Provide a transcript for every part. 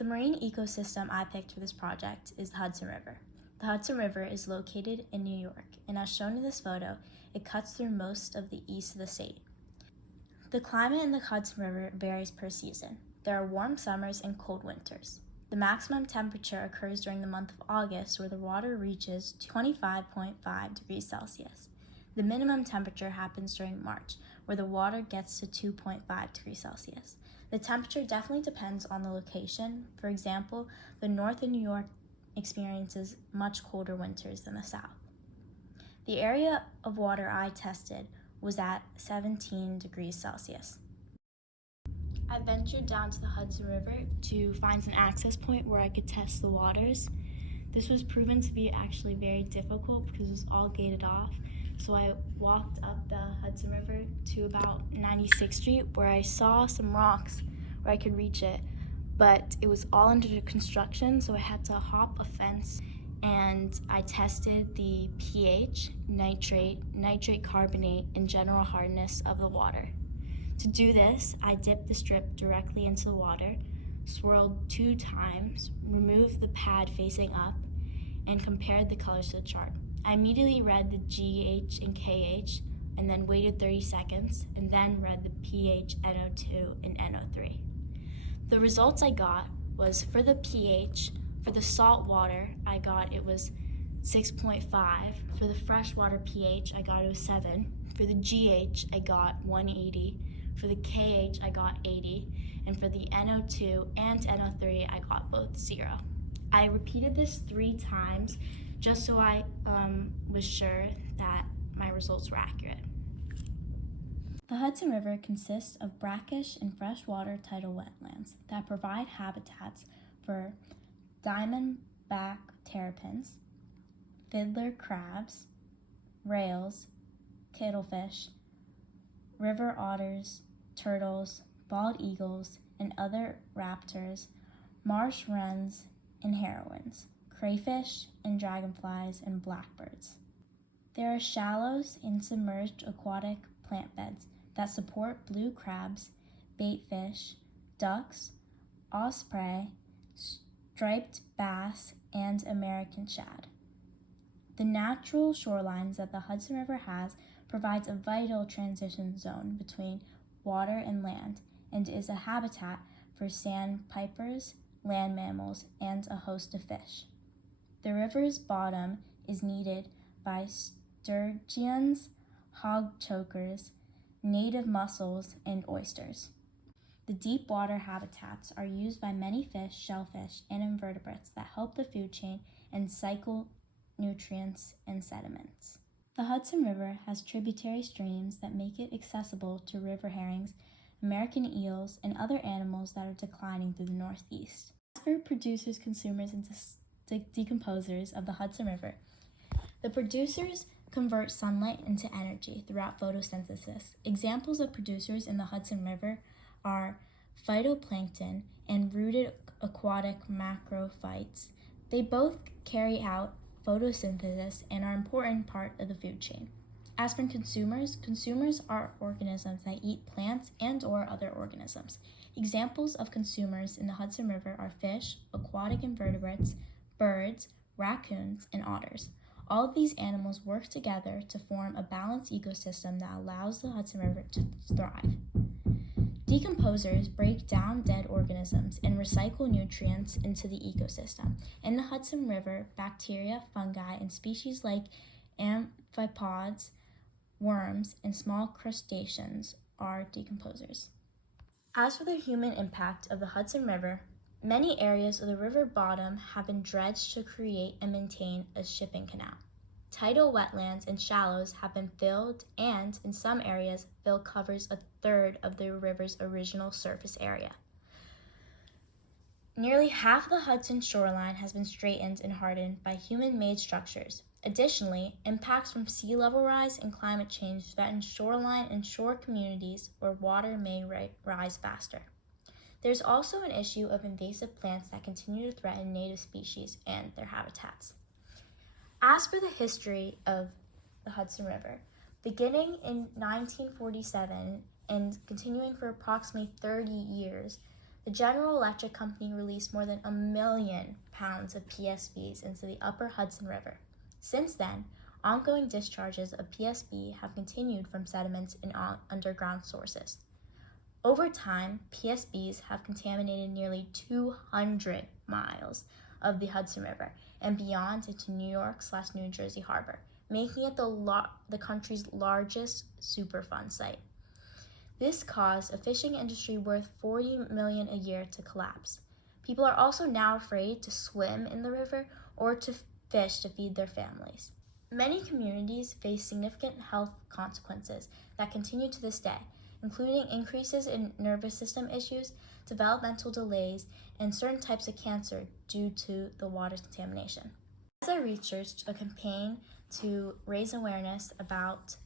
The marine ecosystem I picked for this project is the Hudson River. The Hudson River is located in New York, and as shown in this photo, it cuts through most of the east of the state. The climate in the Hudson River varies per season. There are warm summers and cold winters. The maximum temperature occurs during the month of August, where the water reaches 25.5 degrees Celsius. The minimum temperature happens during March, where the water gets to 2.5 degrees Celsius. The temperature definitely depends on the location. For example, the north of New York experiences much colder winters than the south. The area of water I tested was at 17 degrees Celsius. I ventured down to the Hudson River to find an access point where I could test the waters. This was proven to be actually very difficult because it was all gated off. So I walked up the Hudson River to about 96th Street where I saw some rocks where I could reach it, but it was all under construction, so I had to hop a fence, and I tested the pH, nitrate carbonate, and general hardness of the water. To do this, I dipped the strip directly into the water, swirled 2 times, removed the pad facing up, and compared the colors to the chart. I immediately read the GH and KH, and then waited 30 seconds, and then read the pH, NO2, and NO3. The results I got was for the pH, for the salt water, I got it was 6.5. For the freshwater pH, I got it was 7. For the GH, I got 180. For the KH, I got 80. And for the NO2 and NO3, I got both 0. I repeated this 3 times just so I was sure that my results were accurate. The Hudson River consists of brackish and freshwater tidal wetlands that provide habitats for diamondback terrapins, fiddler crabs, rails, kittlefish, river otters, turtles, bald eagles, and other raptors, marsh wrens and herons, crayfish and dragonflies, and blackbirds. There are shallows and submerged aquatic plant beds that support blue crabs, baitfish, ducks, osprey, striped bass, and American shad. The natural shorelines that the Hudson River has provides a vital transition zone between water and land, and is a habitat for sandpipers, land mammals, and a host of fish. The river's bottom is kneaded by sturgeons, hog chokers, native mussels, and oysters. The deep water habitats are used by many fish, shellfish, and invertebrates that help the food chain and cycle nutrients and sediments. The Hudson River has tributary streams that make it accessible to river herrings, American eels, and other animals that are declining through the northeast. As for producers, consumers, and decomposers of the Hudson River, the producers convert sunlight into energy throughout photosynthesis. Examples of producers in the Hudson River are phytoplankton and rooted aquatic macrophytes. They both carry out photosynthesis and are an important part of the food chain. As for consumers, consumers are organisms that eat plants and or other organisms. Examples of consumers in the Hudson River are fish, aquatic invertebrates, birds, raccoons, and otters. All of these animals work together to form a balanced ecosystem that allows the Hudson River to thrive. Decomposers break down dead organisms and recycle nutrients into the ecosystem. In the Hudson River, bacteria, fungi, and species like amphipods, worms, and small crustaceans are decomposers. As for the human impact of the Hudson River, many areas of the river bottom have been dredged to create and maintain a shipping canal. Tidal wetlands and shallows have been filled, and in some areas, fill covers 1/3 of the river's original surface area. Nearly half of the Hudson shoreline has been straightened and hardened by human-made structures. Additionally, impacts from sea level rise and climate change threaten shoreline and shore communities where water may rise faster. There's also an issue of invasive plants that continue to threaten native species and their habitats. As for the history of the Hudson River, beginning in 1947 and continuing for approximately 30 years, the General Electric Company released more than 1 million pounds of PSBs into the upper Hudson River. Since then, ongoing discharges of PSB have continued from sediments in underground sources. Over time, PSBs have contaminated nearly 200 miles of the Hudson River and beyond into New York/New Jersey harbor, making it the country's largest Superfund site. This caused a fishing industry worth $40 million a year to collapse. People are also now afraid to swim in the river or to fish to feed their families. Many communities face significant health consequences that continue to this day, including increases in nervous system issues, developmental delays, and certain types of cancer due to the water contamination. As I researched a campaign to raise awareness about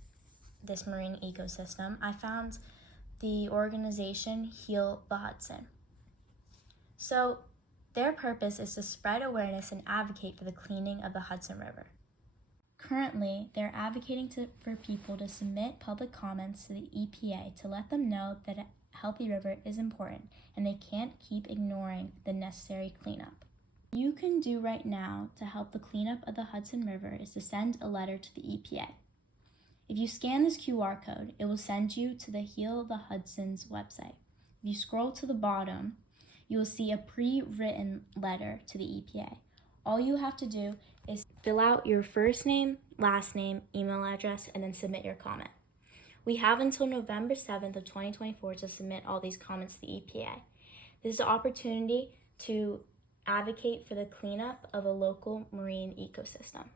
this marine ecosystem, I found the organization Heal the Hudson. So their purpose is to spread awareness and advocate for the cleaning of the Hudson River. Currently, they're advocating for people to submit public comments to the EPA to let them know that a healthy river is important and they can't keep ignoring the necessary cleanup. What you can do right now to help the cleanup of the Hudson River is to send a letter to the EPA. If you scan this QR code, it will send you to the Heal the Hudson's website. If you scroll to the bottom, you will see a pre-written letter to the EPA. All you have to do is fill out your first name, last name, email address, and then submit your comment. We have until November 7th of 2024 to submit all these comments to the EPA. This is an opportunity to advocate for the cleanup of a local marine ecosystem.